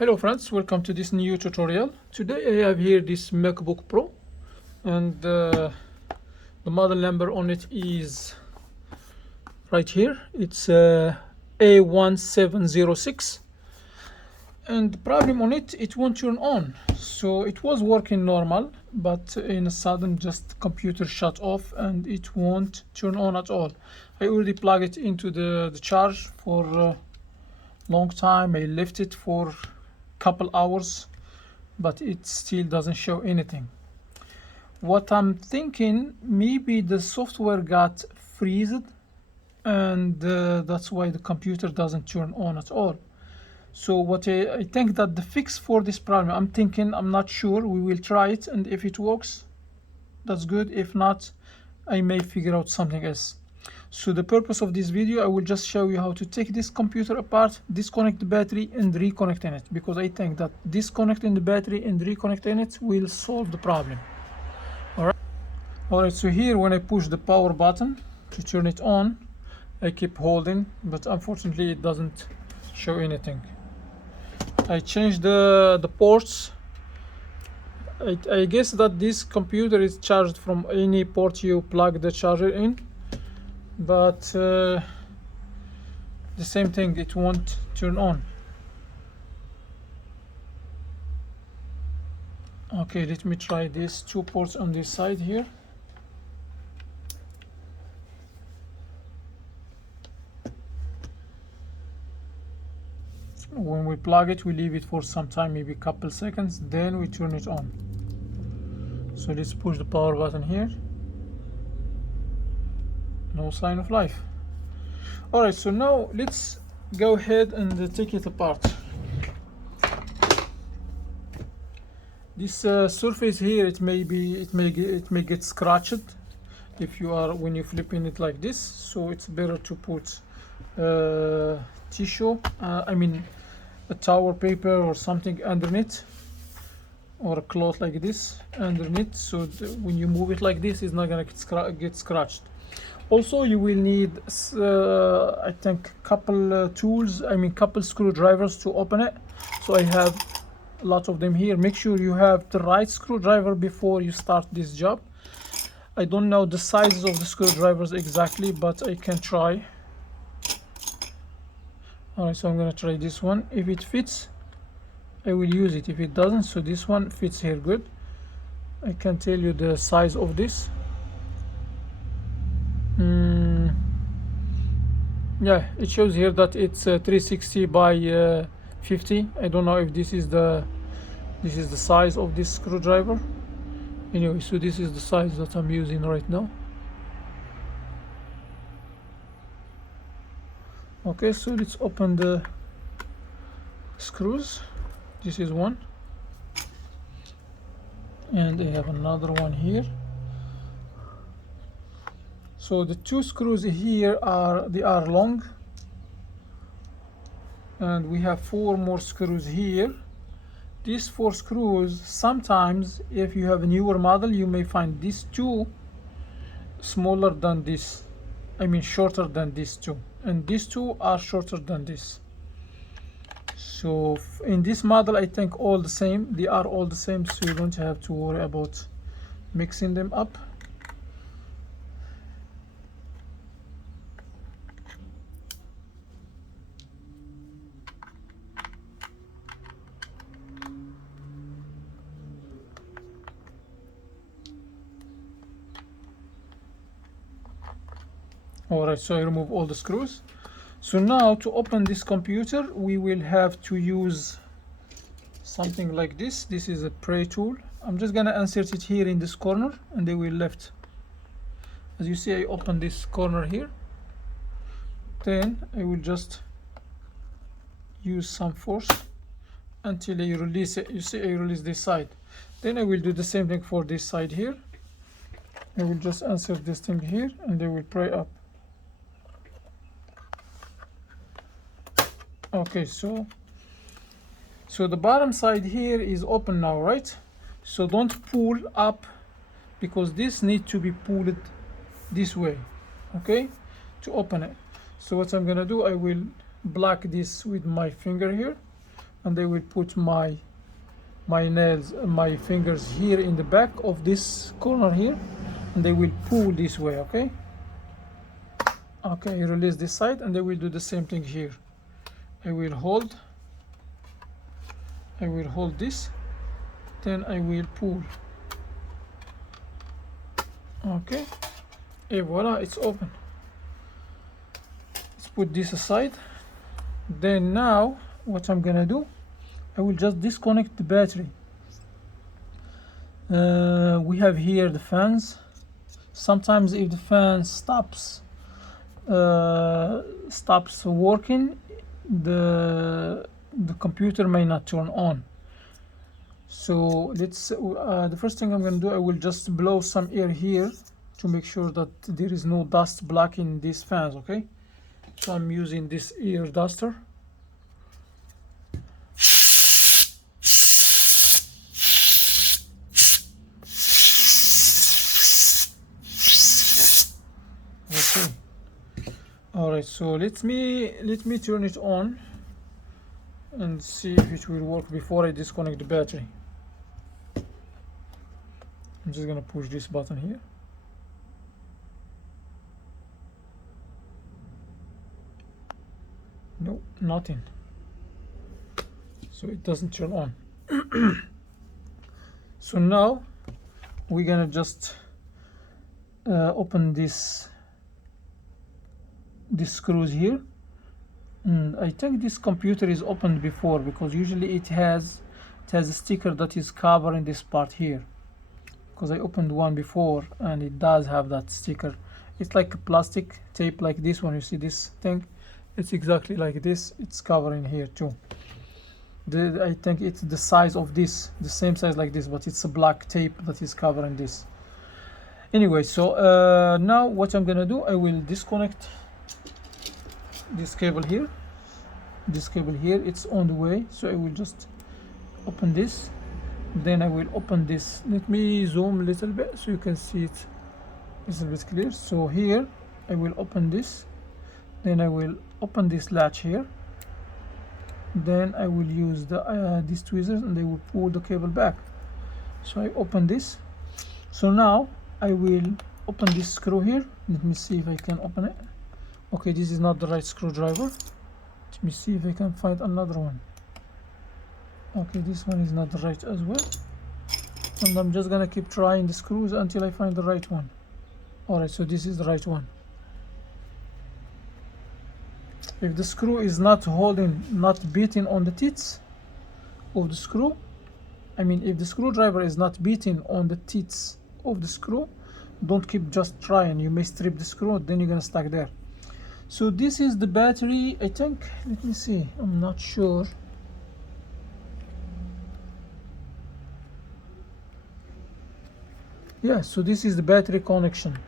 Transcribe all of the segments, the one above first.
Hello friends, welcome to this new tutorial. Today I have here this MacBook Pro and the model number on it is right here. It's A1706 and the problem on it, it won't turn on. So it was working normal, but in a sudden just computer shut off and it won't turn on at all. I already plugged it into the charge for a long time. I left it for couple hours, but it still doesn't show anything. What I'm thinking, maybe the software got freezed and that's why the computer doesn't turn on at all. So what I think that the fix for this problem, I'm not sure, we will try it, and if it works, that's good. If not, I may figure out something else. So the purpose of this video, I will just show you how to take this computer apart, disconnect the battery and reconnecting it, because I think that disconnecting the battery and reconnecting it will solve the problem. Alright, so here when I push the power button to turn it on, I keep holding, but unfortunately it doesn't show anything. I changed the ports. I guess that this computer is charged from any port you plug the charger in, but the same thing, it won't turn on. Okay, let me try these two ports on this side here. When we plug it, we leave it for some time, maybe a couple seconds, then we turn it on. So let's push the power button here. No sign of life. Alright, so now let's go ahead and take it apart. This surface here, it may get scratched when you flipping it like this. So it's better to put tissue, a towel paper or something underneath, or a cloth like this underneath, so when you move it like this, it's not gonna get scratched. Also, you will need I think couple tools, couple screwdrivers to open it. So I have a lot of them here. Make sure you have the right screwdriver before you start this job. I don't know the sizes of the screwdrivers exactly, but I can try. Alright, so I'm gonna try this one. If it fits, I will use it. If it doesn't, so this one fits here good. I can tell you the size of this. Yeah, it shows here that it's 360 by 50. I don't know if this is the size of this screwdriver. Anyway, so this is the size that I'm using right now. Okay, so let's open the screws. This is one, and I have another one here. So the two screws here are long, and we have 4 more screws here. These 4 screws, sometimes if you have a newer model, you may find these two smaller than this, shorter than these two, and these two are shorter than this. So in this model, I think all the same, they are all the same, so you don't have to worry about mixing them up. Alright, so I remove all the screws. So now to open this computer, we will have to use something like this. This is a pry tool. I'm just gonna insert it here in this corner, and they will left. As you see, I open this corner here. Then I will just use some force until I release it. You see, I release this side. Then I will do the same thing for this side here. I will just insert this thing here, and they will pry up. Okay, so the bottom side here is open now, right? So don't pull up, because this needs to be pulled this way, okay, to open it. So what I'm gonna do, I will block this with my finger here, and I will put my nails, my fingers here in the back of this corner here, and they will pull this way. Okay, release this side, and I will do the same thing here. I will hold this, then I will pull. Okay, et voila, it's open. Let's put this aside. Then now what I'm gonna do, I will just disconnect the battery. We have here the fans. Sometimes if the fan stops working, the computer may not turn on. So let's the first thing I'm going to do, I will just blow some air here to make sure that there is no dust blocking these fans. Okay, so I'm using this air duster. Okay, all right, so let me turn it on and see if it will work before I disconnect the battery. I'm just gonna push this button here. No, nothing. So it doesn't turn on. So now we're gonna just open these screws here. I think this computer is opened before, because usually it has a sticker that is covering this part here, because I opened one before and it does have that sticker. It's like a plastic tape like this one. You see this thing, it's exactly like this. It's covering here too. I think it's the size of this, the same size like this, but it's a black tape that is covering this. Anyway, so now what I'm gonna do, I will disconnect this cable here. This cable here, it's on the way, so I will just open this, then I will open this. Let me zoom a little bit so you can see it a little bit clear. So here I will open this, then I will open this latch here, then I will use the these tweezers and they will pull the cable back. So I open this. So now I will open this screw here. Let me see if I can open it. Okay, this is not the right screwdriver. Let me see if I can find another one. Okay, this one is not right as well, and I'm just gonna keep trying the screws until I find the right one. Alright, so this is the right one. If the screw is not holding, not beating on the teeth of the screw, I mean if the screwdriver is not beating on the teeth of the screw, don't keep just trying. You may strip the screw, then you're gonna stuck there. So this is the battery, I think. Let me see, I'm not sure. Yeah, so this is the battery connection.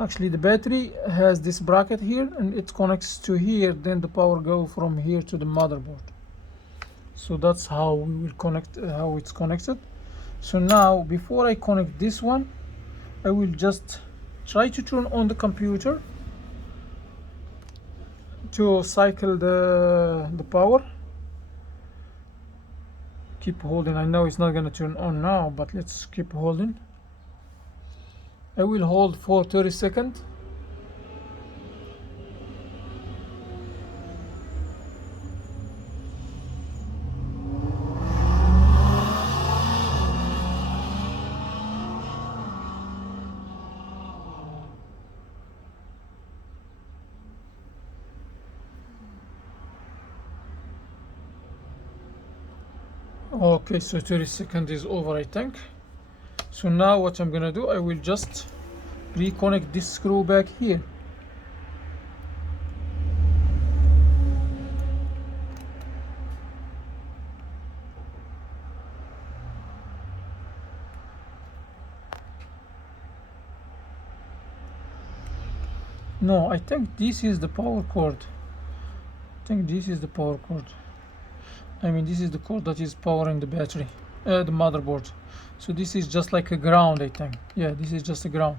Actually the battery has this bracket here and it connects to here, then the power go from here to the motherboard. So that's how we will connect, how it's connected. So now before I connect this one, I will just try to turn on the computer to cycle the power. Keep holding. I know it's not going to turn on now, but let's keep holding. I will hold for 30 seconds. Okay, so 30 seconds is over, I think. So now what I'm gonna do, I will just reconnect this screw back here. No, I think this is the power cord. I think this is the power cord. I mean, this is the cord that is powering the battery, the motherboard. So this is just like a ground, I think. Yeah, this is just a ground.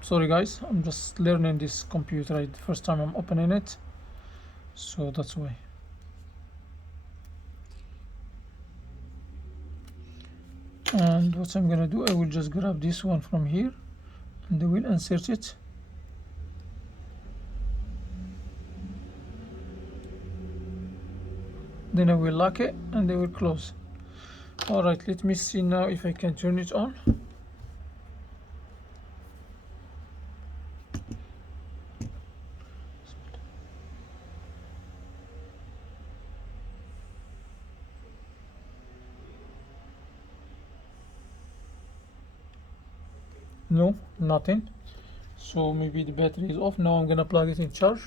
Sorry guys, I'm just learning this computer. The first time I'm opening it, so that's why. And what I'm gonna do, I will just grab this one from here and I will insert it. Then I will lock it and I will close. Alright, let me see now if I can turn it on. No, nothing. So maybe the battery is off. Now I'm gonna plug it in charge.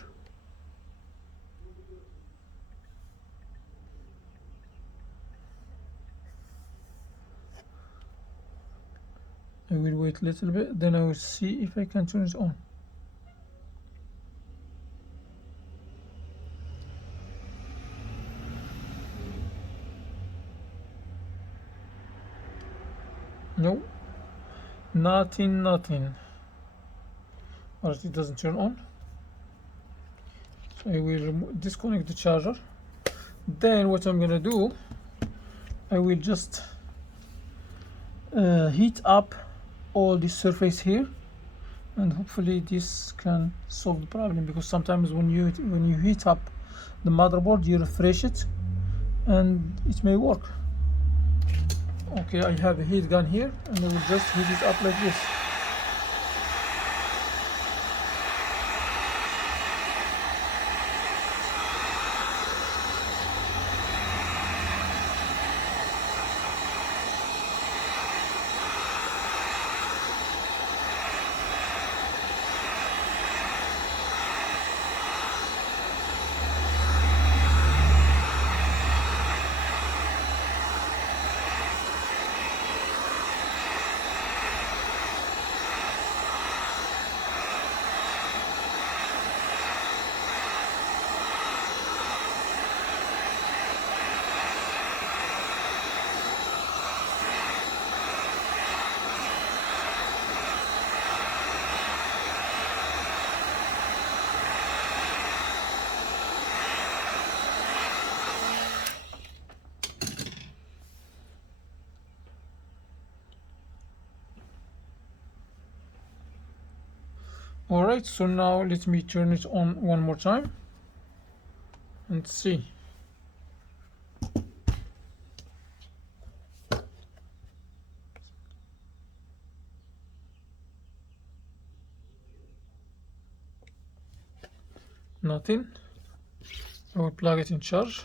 I will wait a little bit, then I will see if I can turn it on. No, nothing. Alright, it doesn't turn on. So I will disconnect the charger. Then what I'm gonna do, I will just heat up all the surface here, and hopefully this can solve the problem, because sometimes when you heat up the motherboard, you refresh it and it may work. Okay, I have a heat gun here and I will just heat it up like this. Alright, so now let me turn it on one more time and see. Nothing. I will plug it in charge.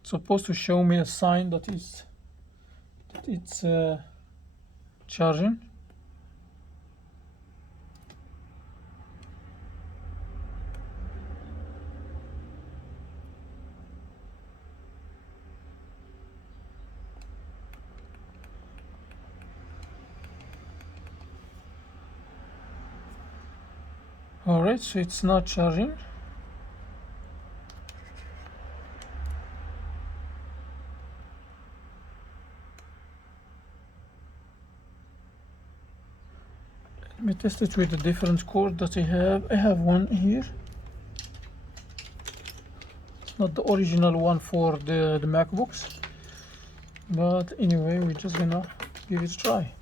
It's supposed to show me a sign that it's charging. Alright, so it's not charging. Let me test it with a different cord that I have. I have one here. It's not the original one for the MacBooks, but anyway, we're just gonna give it a try.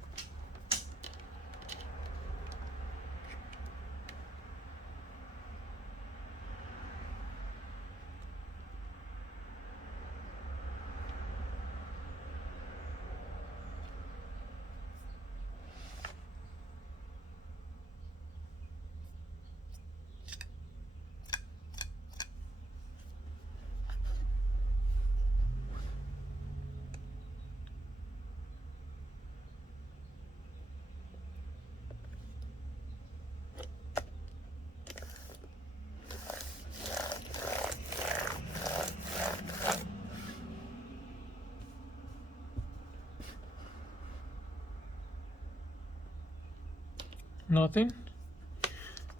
Nothing.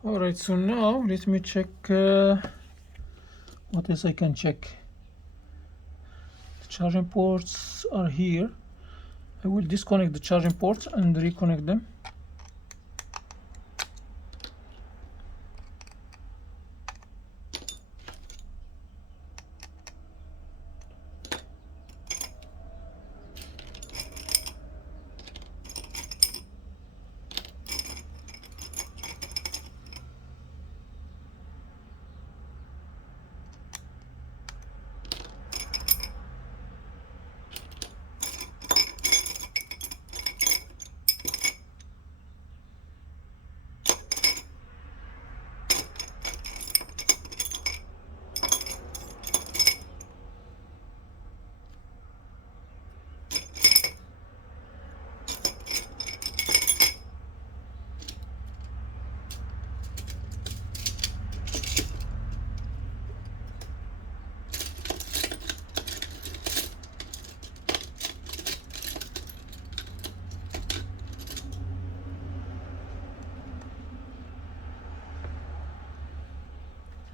Alright, so now let me check what else I can check. The charging ports are here. I will disconnect the charging ports and reconnect them.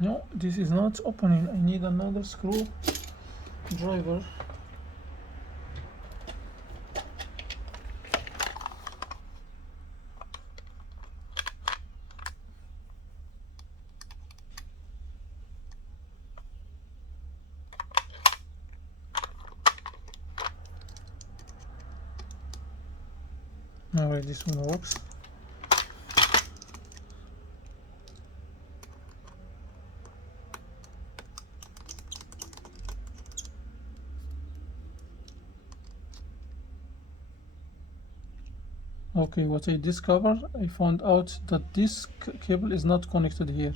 No, this is not opening. I need another screw driver. Alright, this one works. Okay, what I discovered, I found out that this cable is not connected here.